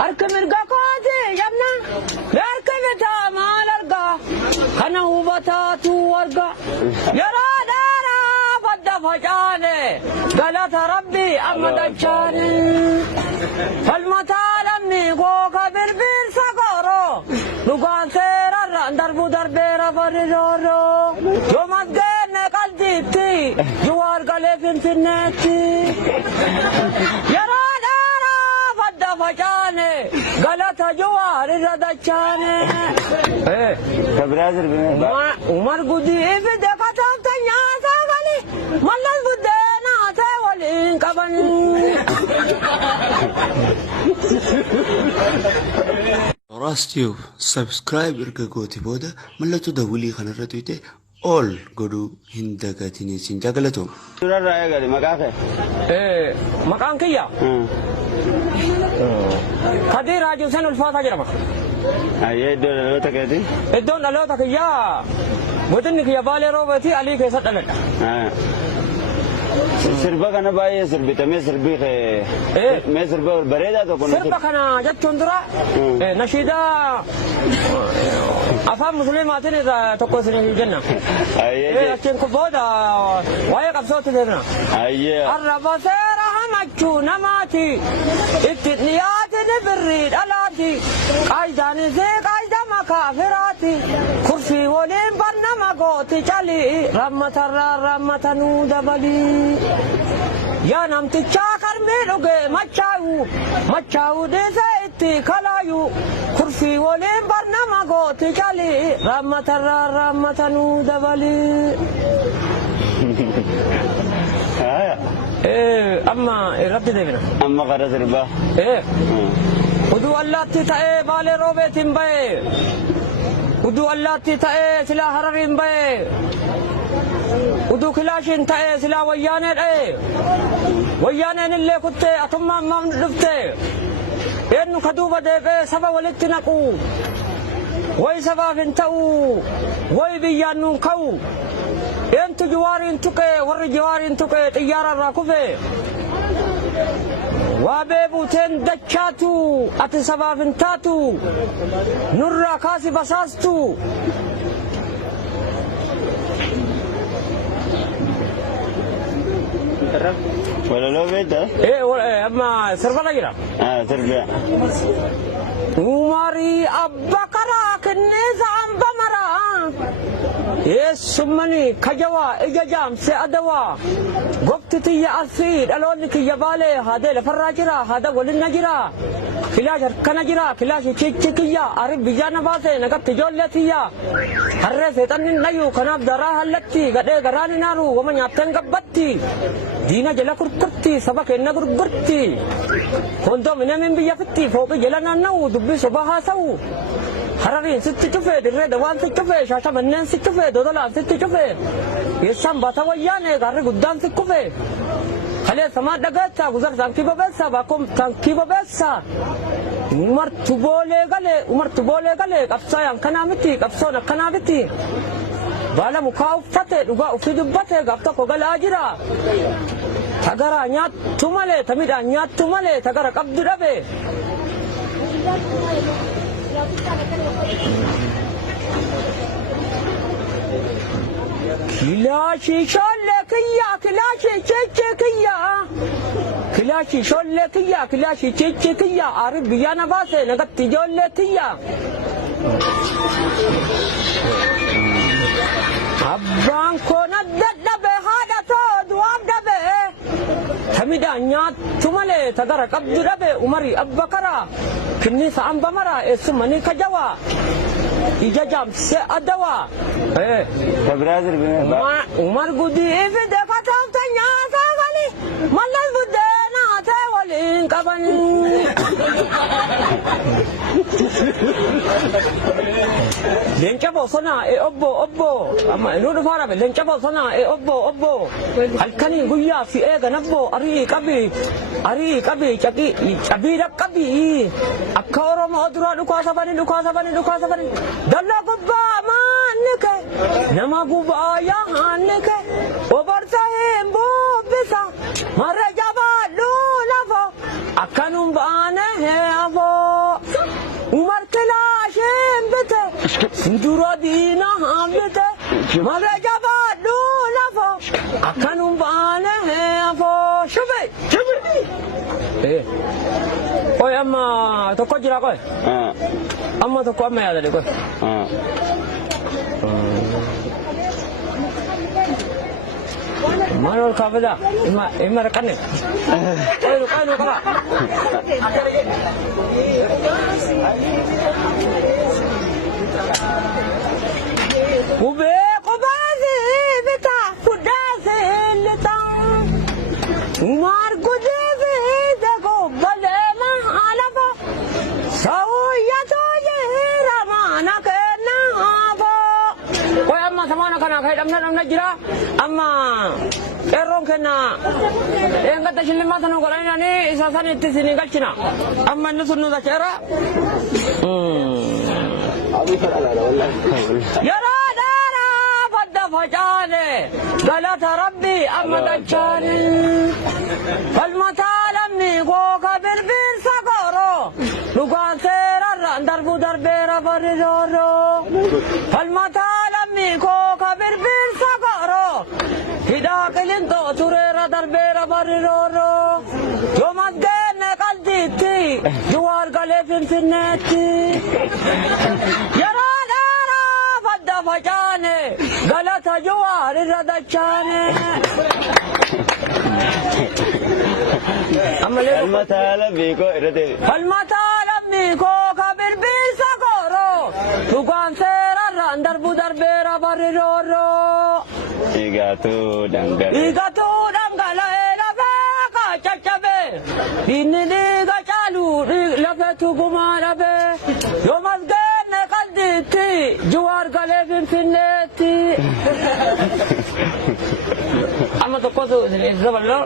harka mirga kooti yamna harka bitaa maal arga kana hubataatu arga yaraa dheeraa badda facaane galata rabbi amma dachaane falmataa lamni gooka birbirsa gooro dhugaan seerarraan darbu darbeera faridooro yoomas geenne qaldiitti juwaar galee finfinneetti yaraa dheeraa badda facaane galata juwaar irra dachaane umar gudii fide kataafta nyaataa gali mallas buddeena ta'e waliin qaban Tube subscribe erga gooti booda mallattoo dawwilii kanarra tuyte all godhuu hin dagatinii siin jaagalatoom. Suurarraa eegale maqaa kee? Maqaan kiyya Kadir Hajisan Ulfaataa jedhama. Ayyee iddoo dhaloota keeti? Iddoon dhaloota kiyyaa godinni kiyya Baalee Roobeetii Alii keessa dhaladha. Sirba kana baay'ee sirbitamee sirbii kee mee sirba bareedaa tokko sirba kana jechuun dura nashiidaa afaan musliimaatiin irraa tokko isin jenna. Achiin kun booda waa'ee qabsootti deemna. Arraba seera hamachuu namaati itti dhiyaatiin birrii dhalaati qaayidaanis qaayida makaafiraati kursii waliin barnama gooti calii rammatarraa rammatanuu dabalii. yaa namtichaa karmii dhugee machaawu dhiisee itti kalaayu kursii waliin barnama gooti calii rammatarraa rammatanuu dabalii. Amma irratti deebina. Amma qara sirbaa. Uduu allaatti ta'ee Baalee Roobeetiin bahee uduu allaatti ta'ee silaa Harariin bahee uduu kilaashiin ta'ee silaa wayyaanee dha'ee wayyaaneen illee kuttee atummaan maamni dhuftee eenyu ka duuba deeqee saba walitti naqu way sabaaf hin ta'u way biyyaan nuun ka'u eentu jiwaariin tuqee warri jiwaariin tuqee xiyyaararraa kufee waa beebuuteen dachaatu ati sabaaf hin taatu nurraa kaasi basaastu. Walaloo beektaa? Amma sirbana jira. Sirba. Umarii abba karaa kenneessa amba maraa eessumani kajawaa ija jaamse adawaa gofti tiyya asii dhaloonni kiyya Baalee haadee lafarraa jira haada walinna jira kilaash harkana jira kilaash chichi kiyya arib biyyaana baase nagatti ijoollee tiyya harree seexanni nayu kanaaf daraa hallatti gadhee garaan hinaaru wama nyaatteen gabbatti diina jala kurkurti saba kenna gurgurti kondominiyeemiin biyya fitti fooqii jala naanna'u dubbii sobaa haasa'u Harariin sitti cufee dirree dawaan si cufee shaashamanneen si cufee dodolaan sitti cufee yeessaan baata wayyaanee gaarri guddaan si kufee kalee samaa dhagaachaa guzar taankii bobeessaa baakkoom taankii bobeessaa umartu boolee galee qabsaayaan kanaa miti qabsoon akkanaa miti baala mukaa uffatee dhugaa ufii dubbatee gaaf tokko galaa jira tagaraa nyaattu malee tamidhaan nyaattu malee tagara qabdu dhabe. Kilaashi sholle kiyya kilaashi chichi kiyya kilaashi sholle kiyya kilaashi chichi kiyya arib biyyaana baase nagatti ijoollee tiyya. Abbaan koona dadhabe haadha too du'aaf dhabe tamidhaan nyaattu malee tagara qabdu dhabe umarii abba karaa kinniisa amba maraa eessumanii kajawaa ija jaamse adawaa. Umar gudii fide kataafta nyaataa gali mallas buddeena ta'e waliin qaban. Leenca bosonaa obbo amma inuu dhufaa dhabe leenca bosonaa obbo halkanii guyyaa fi eega nabbo arii qabi cabii dhaqqabi akka Oromoo duraa dhukaasa bani dallaa gubbaa maanni kee nama gubbaa yaanni kee obarsa hin bubbisa marra jabaa lafa akkanum baane hee afoo. Sindura diina hamlete mala jabaadhu lafa akkanum baane afoo shube. Oi amma tokko jira koy. Amma tokko amma yaadale koy. Maal kabada ima rakane. Oi kanu kala. Ube kobazi bita kudase letang. Umar kudeve dago balema alaba. Sauya to ye ramana kena abo. Koi amma samana kana khai damna jira. Amma erron kena enga tashilma tanu korana ni isasan itti sini galchina. Amma nusunu da chera. Yara dara badda fajane galata rabbi amma dachane falmatalamni go kabir bir sagoro lugan sera darbu darbera bariroro falmatalamni go kabir bir sagoro hidaqilin to turera darbera bariroro yomadene qalditi juwar galefin finneti Yara dara badda fajane galata juwar radachane Falmatalamni ko kabir bir sagoro tugan sera darbu darbera bariroro Igatu dangala ela baka chachabe Inni diga chalu lafe tugumara be Yomadgene kalditi juwar galefin finneti Amma tokko zaballo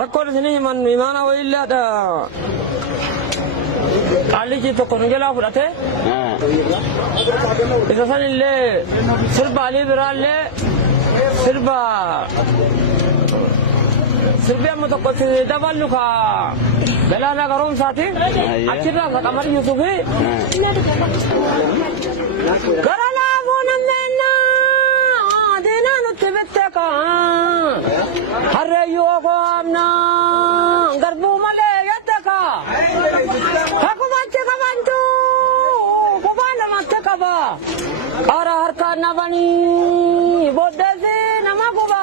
Rakkoo sini man imana wa illa da Aliji tokko ngela fudhate Isa sanillee sirba alii biraallee sirbi amma tokko daballu ka galaana garoomsaati achirraa ka qamar yusufi gara laafuu namneenna diina nutti bitte ka harreeyyuu okoo amna garbuu malee yette ka kakubatti kabantu kubaa namatti kaba qara harkaan nabanii boddeesi nama kuba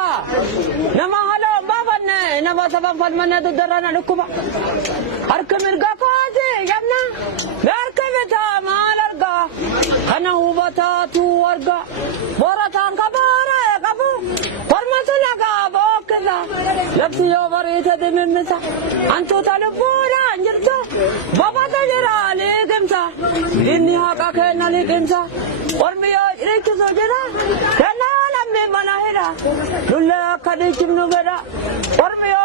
nama haloo baafanne nama saban falmanne duddarrana dhukkuba harka mirga kooti yamna harka bitaa maal arga kana hubataatu arga borataan kabaara qabu falmatu nagaa bookkisa labsi yoo bariite dimimisa antuuta lubbuudhaan jirtu babata jira liqimsa inni haqa kenna liqimsa ormi yoo richisu jira kenna lammi mana hidha lulle akka dhichifnu fedha ormi yoo